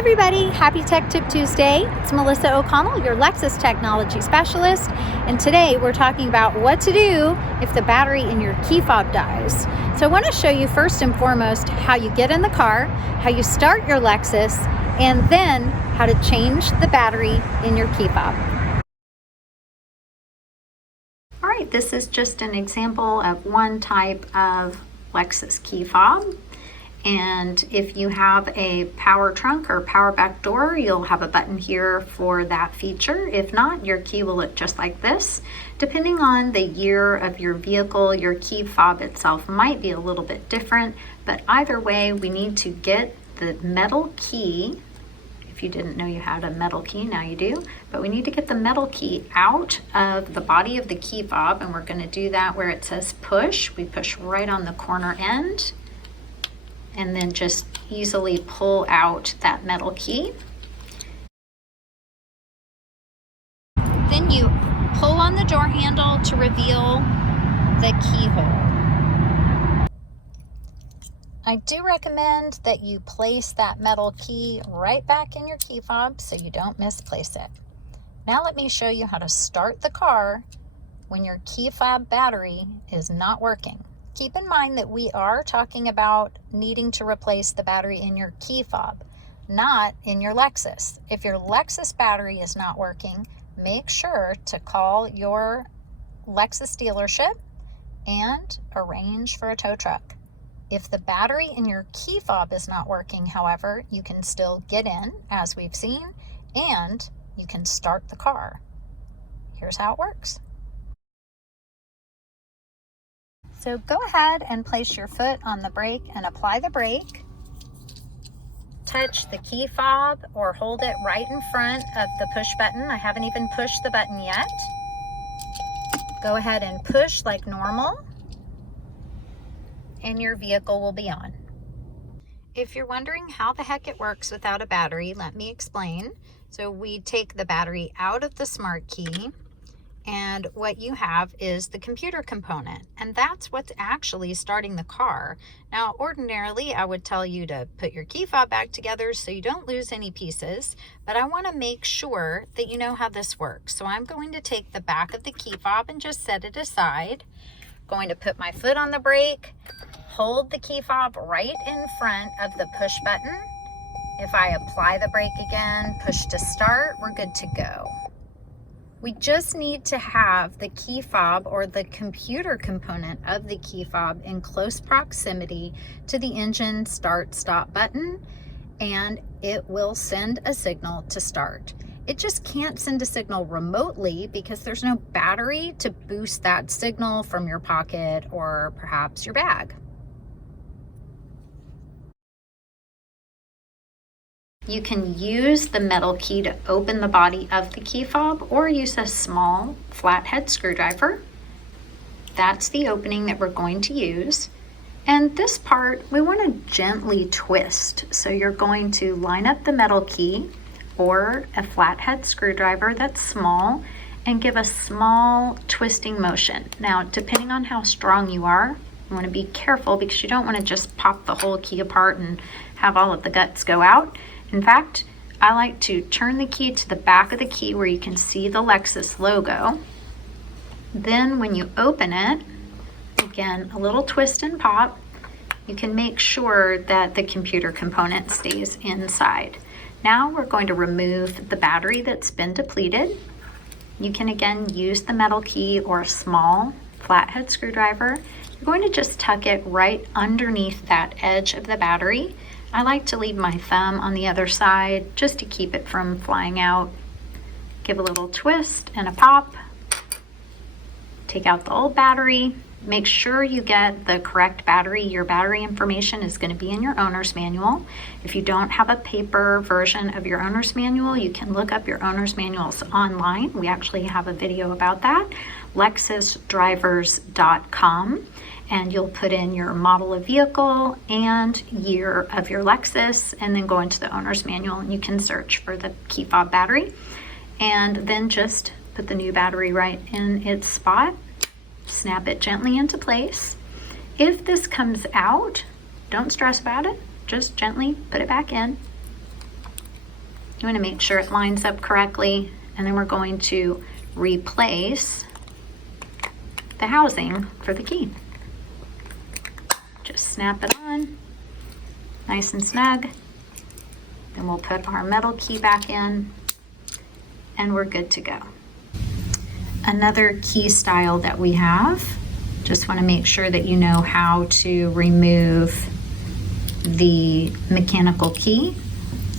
everybody, happy Tech Tip Tuesday. It's Melissa O'Connell, your Lexus technology specialist, and today we're talking about what to do if the battery in your key fob dies. So I want to show you first and foremost how you get in the car, how you start your Lexus, and then how to change the battery in your key fob. All right, this is just an example of one type of Lexus key fob. And if you have a power trunk or power back door, you'll have a button here for that feature. If not, your key will look just like this. Depending on the year of your vehicle, your key fob itself might be a little bit different, but either way, we need to get the metal key. If you didn't know you had a metal key, now you do, but we need to get the metal key out of the body of the key fob, and we're going to do that where it says push. We push right on the corner end, and then just easily pull out that metal key. Then you pull on the door handle to reveal the keyhole. I do recommend that you place that metal key right back in your key fob so you don't misplace it. Now let me show you how to start the car when your key fob battery is not working. Keep in mind that we are talking about needing to replace the battery in your key fob, not in your Lexus. If your Lexus battery is not working, make sure to call your Lexus dealership and arrange for a tow truck. If the battery in your key fob is not working, however, you can still get in, as we've seen, and you can start the car. Here's how it works. So go ahead and place your foot on the brake and apply the brake. Touch the key fob or hold it right in front of the push button. I haven't even pushed the button yet. Go ahead and push like normal, and your vehicle will be on. If you're wondering how the heck it works without a battery, let me explain. So we take the battery out of the smart key, and what you have is the computer component, and that's what's actually starting the car. Now, ordinarily, I would tell you to put your key fob back together so you don't lose any pieces, but I want to make sure that you know how this works. So I'm going to take the back of the key fob and just set it aside. Going to put my foot on the brake, hold the key fob right in front of the push button. If I apply the brake again, push to start, we're good to go. We just need to have the key fob or the computer component of the key fob in close proximity to the engine start-stop button, and it will send a signal to start. It just can't send a signal remotely because there's no battery to boost that signal from your pocket or perhaps your bag. You can use the metal key to open the body of the key fob or use a small flathead screwdriver. That's the opening that we're going to use. And this part, we want to gently twist. So you're going to line up the metal key or a flathead screwdriver that's small and give a small twisting motion. Now, depending on how strong you are, you want to be careful because you don't want to just pop the whole key apart and have all of the guts go out. In fact, I like to turn the key to the back of the key where you can see the Lexus logo. Then when you open it, again, a little twist and pop, you can make sure that the computer component stays inside. Now we're going to remove the battery that's been depleted. You can again use the metal key or a small flathead screwdriver. You're going to just tuck it right underneath that edge of the battery. I like to leave my thumb on the other side just to keep it from flying out. Give a little twist and a pop. Take out the old battery. Make sure you get the correct battery. Your battery information is going to be in your owner's manual. If you don't have a paper version of your owner's manual, you can look up your owner's manuals online. We actually have a video about that, lexusdrivers.com. And you'll put in your model of vehicle and year of your Lexus, and then go into the owner's manual and you can search for the key fob battery, and then just put the new battery right in its spot, snap it gently into place. If this comes out, don't stress about it, just gently put it back in. You want to make sure it lines up correctly, and then we're going to replace the housing for the key. Just snap it on, nice and snug. Then we'll put our metal key back in, and we're good to go. Another key style that we have, just want to make sure that you know how to remove the mechanical key.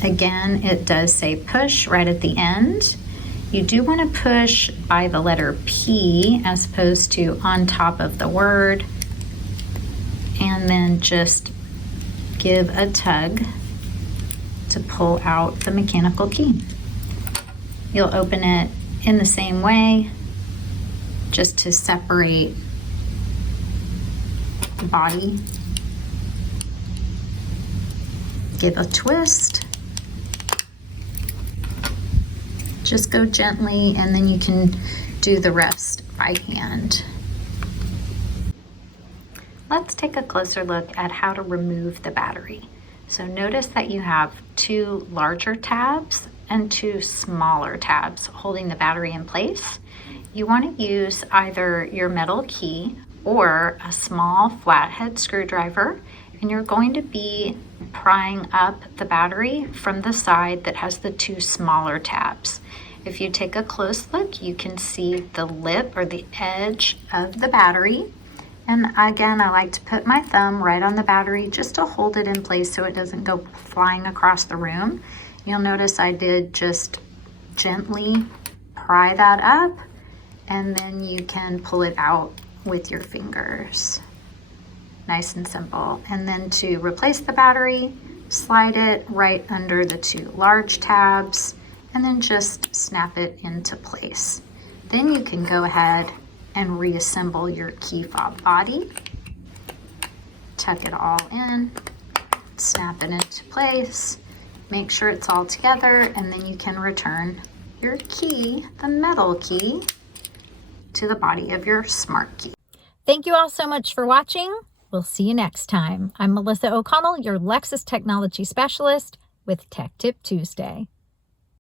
Again, it does say push right at the end. You do want to push by the letter P as opposed to on top of the word, and then just give a tug to pull out the mechanical key. You'll open it in the same way, just to separate the body. Give a twist. Just go gently, and then you can do the rest by hand. Let's take a closer look at how to remove the battery. So notice that you have two larger tabs and two smaller tabs holding the battery in place. You want to use either your metal key or a small flathead screwdriver, and you're going to be prying up the battery from the side that has the two smaller tabs. If you take a close look, you can see the lip or the edge of the battery. And again, I like to put my thumb right on the battery just to hold it in place so it doesn't go flying across the room. You'll notice I did just gently pry that up, and then you can pull it out with your fingers. Nice and simple. And then to replace the battery, slide it right under the two large tabs, and then just snap it into place. Then you can go ahead and reassemble your key fob body. Tuck it all in, snap it into place, make sure it's all together, and then you can return your key, the metal key, to the body of your smart key. Thank you all so much for watching. We'll see you next time. I'm Melissa O'Connell, your Lexus Technology Specialist with Tech Tip Tuesday.